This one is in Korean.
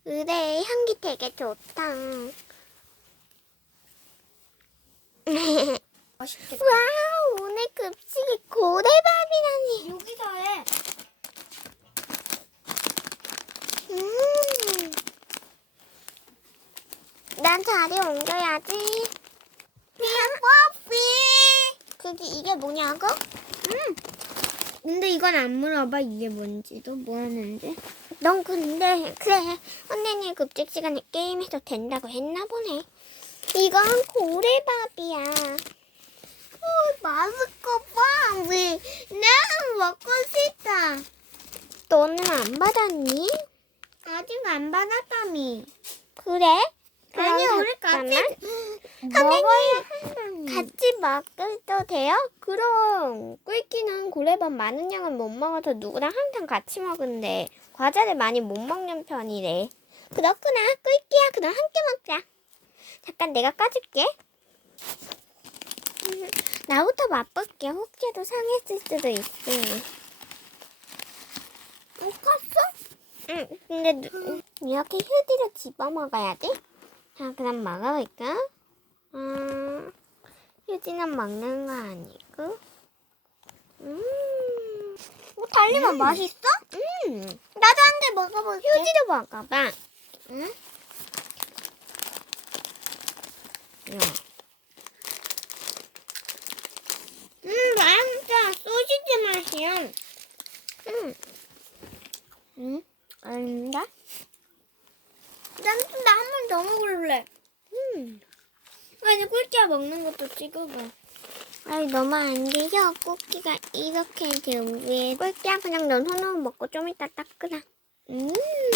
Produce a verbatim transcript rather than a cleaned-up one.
그래, 향기 되게 좋다. 맛있겠다. 와우, 오늘 급식이 고래밥이라니. 여기서 해. 음. 난 자리 옮겨야지. 뽀삐. 그게 이게 뭐냐고? 음. 근데 이건 안 물어봐. 이게 뭔지도 뭐 하는지. 넌 근데 그래 언니네 급식 시간에 게임해도 된다고 했나 보네. 이건 고래밥이야. 어, 맛있고 봐. 왜? 난 먹고 싶다. 너는 안 받았니? 아직 안 받았다미. 그래? 아니, 그럼 우리 같이 잠깐만. 먹어야 한다미. 같이 먹어도 돼요? 그럼 꿀끼는 고래밥 많은 양을 못 먹어서 누구랑 항상 같이 먹은데 과자를 많이 못 먹는 편이래. 그렇구나. 꿀끼야, 그럼 함께 먹자. 잠깐 내가 까줄게. 음, 나부터 맛볼게. 혹시라도 상했을 수도 있으니. 어, 컸어? 응, 근데 누- 이렇게 휴지로 집어 먹어야지. 자, 그럼 먹어볼까? 음, 휴지는 먹는 거 아니고. 음, 어, 달리면 음. 맛있어? 음, 나도 한 개 먹어볼게. 휴지로 먹어봐. 응? 야, 음, 맛있다. 소시지 맛이야. 음, 음, 아닌가? 난 또 나 한 번 더 먹을래. 음, 아니, 꿀끼야 먹는 것도 찍어봐. 아이 너무 안 되죠. 쿠키가 이렇게 지금 위에 꿀기야 그냥 넌 손으로 먹고 좀 이따 닦으라. 음.